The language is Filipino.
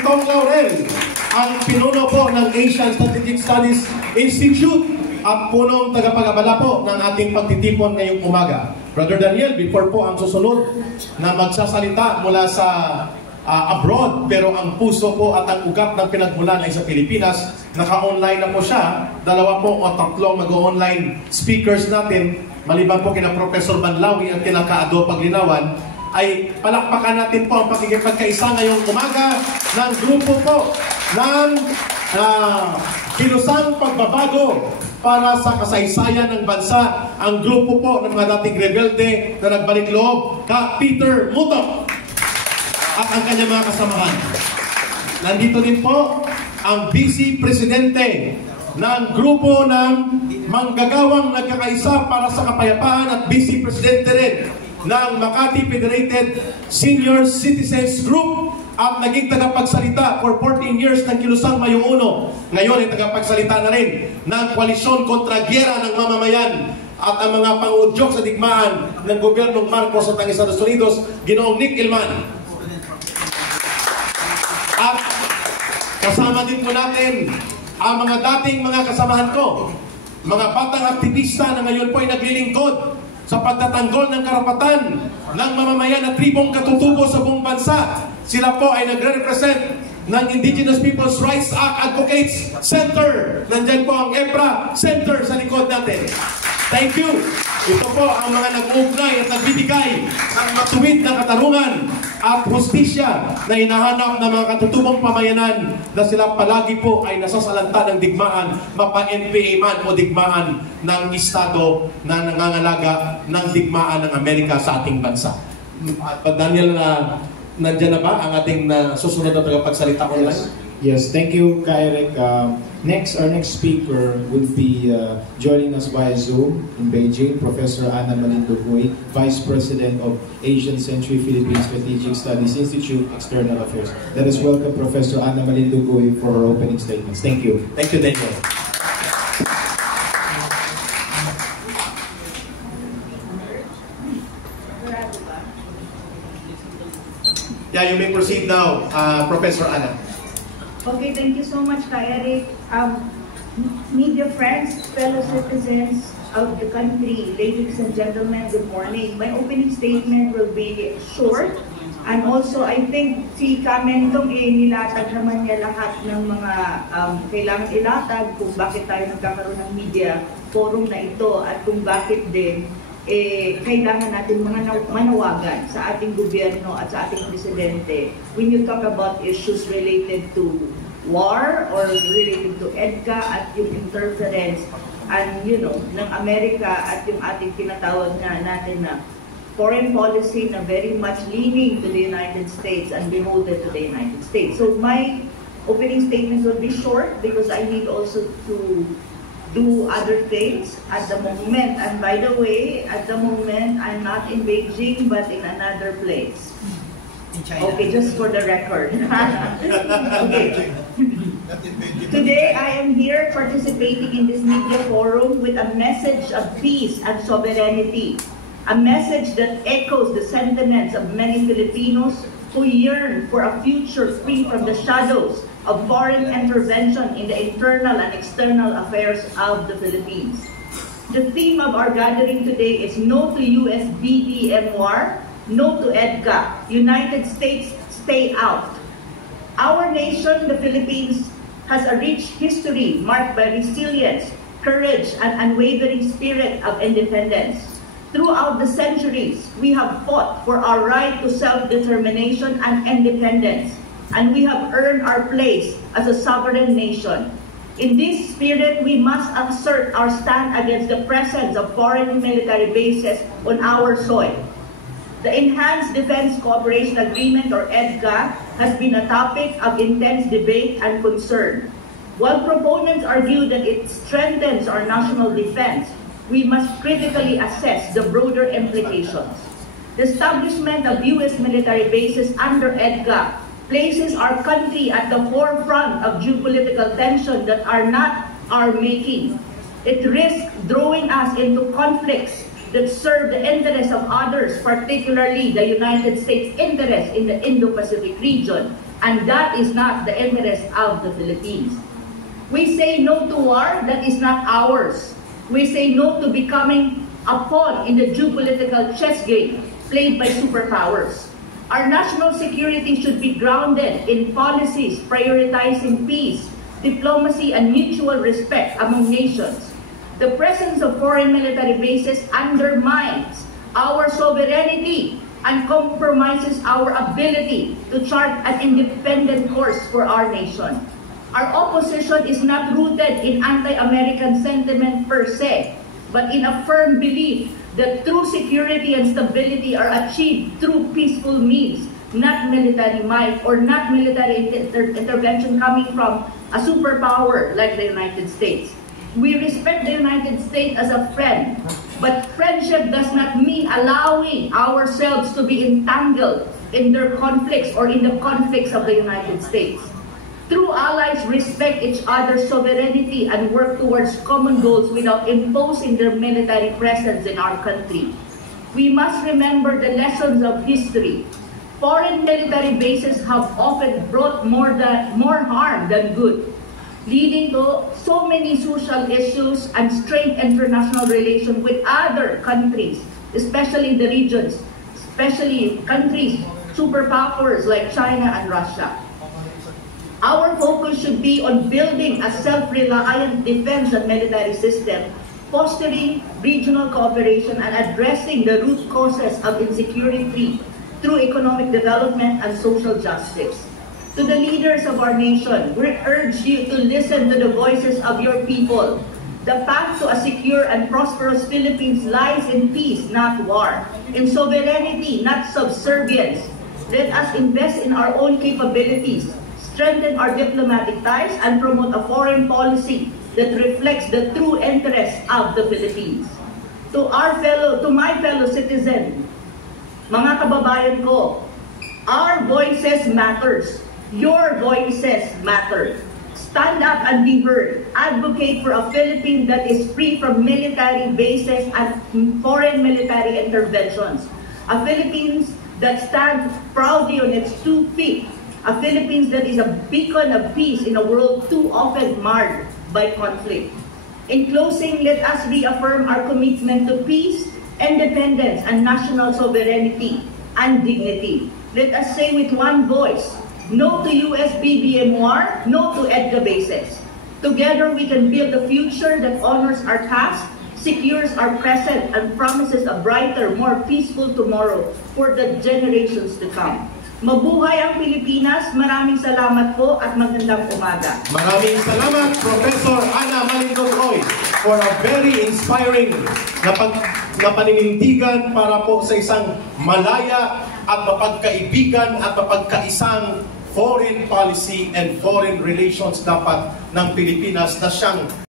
Tong Laurel, ang pinuno po ng Asian Strategic Studies Institute at punong tagapag-abala po ng ating pagtitipon ngayong umaga. Brother Daniel, before po ang susunod na magsasalita mula sa abroad, pero ang puso po at ang ugat ng pinagmulan ay sa Pilipinas, naka-online na po siya. Dalawa po o tatlong mag-online speakers natin, maliban po kina Professor Banlawi at kina Kaado Paglinawan, ay palakpakan natin po ang pakikipagkaisa ngayong umaga ng grupo po ng Kilusang Pagbabago para sa kasaysayan ng bansa, ang grupo po ng mga dating rebelde na nagbalik loob, ka Peter Mutok at ang kanyang mga kasamahan. Nandito din po ang Vice Presidente ng grupo ng manggagawang nagkakaisa para sa kapayapaan at Vice Presidente rin ng Makati Federated Senior Citizens Group at naging tagapagsalita for 14 years ng Kilusang Mayong Uno. Ngayon ay tagapagsalita na rin ng Koalisyon kontra Gyera ng Mamamayan at ang mga pangudyok sa digmaan ng gobyernong Marcos at ang Estados Unidos, Ginoong Nick Ilman. At kasama din po natin ang mga dating mga kasamahan ko, mga batang aktivista na ngayon po ay naglilingkod sa pagtatanggol ng karapatan ng mamamayan at tribong katutubo sa buong bansa. Sila po ay nagre-represent ng Indigenous Peoples' Rights Act Advocates Center. Nandyan po ang EPRA Center sa likod natin. Thank you. Ito po ang mga nag-uugnay at nagbibigay ng matuwid na katarungan at hustisya na hinahanap ng mga katutubong pamayanan na sila palagi po ay nasasalanta ng digmaan, mapa-NPA man o digmaan ng Estado na nangangalaga ng digmaan ng Amerika sa ating bansa. At Daniel, nandiyan na ba ang ating susunod na tagapagsalita online? Yes, thank you, Eric. Our next speaker will be joining us via Zoom in Beijing, Professor Ana Malindo Goy, Vice President of Asian Century Philippine Strategic Studies Institute, External Affairs. Let us welcome Professor Ana Malindo Goy for her opening statements. Thank you. Thank you, Daniel. Yeah, you may proceed now, Professor Ana. Okay, thank you so much, Eric. Media friends, fellow citizens of the country, ladies and gentlemen, good morning. My opening statement will be short. And also, I think si Kamentong nilatag naman niya lahat ng mga kailangan ilatag kung bakit tayo nagkakaroon ng media forum na ito at kung bakit din kailangan natin mga manawagan sa ating gobyerno at sa ating presidente when you talk about issues related to war or related to EDCA at yung interference and ng Amerika at yung ating tinatawag natin na foreign policy na very much leaning to the United States and beholden to the United States. So my opening statements will be short because I need also to do other things at the moment. And by the way, at the moment, I'm not in Beijing, but in another place. In China. Okay, just for the record. Okay. Today, I am here participating in this media forum with a message of peace and sovereignty. A message that echoes the sentiments of many Filipinos who yearn for a future free from the shadows of foreign intervention in the internal and external affairs of the Philippines. The theme of our gathering today is no to US BDM war, no to EDCA, United States stay out. Our nation, the Philippines, has a rich history marked by resilience, courage, and unwavering spirit of independence. Throughout the centuries, we have fought for our right to self-determination and independence, and we have earned our place as a sovereign nation. In this spirit, we must assert our stand against the presence of foreign military bases on our soil. The Enhanced Defense Cooperation Agreement, or EDCA, has been a topic of intense debate and concern. While proponents argue that it strengthens our national defense, we must critically assess the broader implications. The establishment of U.S. military bases under EDCA places our country at the forefront of geopolitical tension that are not our making. It risks drawing us into conflicts that serve the interests of others, particularly the United States' interests in the Indo-Pacific region, and that is not the interest of the Philippines. We say no to war that is not ours. We say no to becoming a pawn in the geopolitical chess game played by superpowers. Our national security should be grounded in policies prioritizing peace, diplomacy, and mutual respect among nations. The presence of foreign military bases undermines our sovereignty and compromises our ability to chart an independent course for our nation. Our opposition is not rooted in anti-American sentiment per se, but in a firm belief that true security and stability are achieved through peaceful means, not military might or not military intervention coming from a superpower like the United States. We respect the United States as a friend, but friendship does not mean allowing ourselves to be entangled in their conflicts or in the conflicts of the United States. True allies respect each other's sovereignty and work towards common goals without imposing their military presence in our country. We must remember the lessons of history. Foreign military bases have often brought more harm than good, leading to so many social issues and strained international relations with other countries, especially in the regions, especially countries, superpowers like China and Russia. Our focus should be on building a self-reliant defense and military system, fostering regional cooperation, and addressing the root causes of insecurity through economic development and social justice. To the leaders of our nation, we urge you to listen to the voices of your people. The path to a secure and prosperous Philippines lies in peace, not war, in sovereignty, not subservience. Let us invest in our own capabilities, strengthen our diplomatic ties, and promote a foreign policy that reflects the true interests of the Philippines. To my fellow citizens, mga kababayan ko, our voices matters. Your voices matter. Stand up and be heard. Advocate for a Philippines that is free from military bases and foreign military interventions. A Philippines that stands proudly on its 2 feet. A Philippines that is a beacon of peace in a world too often marred by conflict. In closing, let us reaffirm our commitment to peace, independence, and national sovereignty and dignity. Let us say with one voice, no to US BBM-WAR, no to EDCA bases. Together we can build a future that honors our past, secures our present, and promises a brighter, more peaceful tomorrow for the generations to come. Mabuhay ang Pilipinas. Maraming salamat po at magandang umaga. Maraming salamat, Professor Ana Malindogoy, for a very inspiring na paninindigan para po sa isang malaya at mapagkaibigan at mapagkaisang foreign policy and foreign relations dapat ng Pilipinas na siyang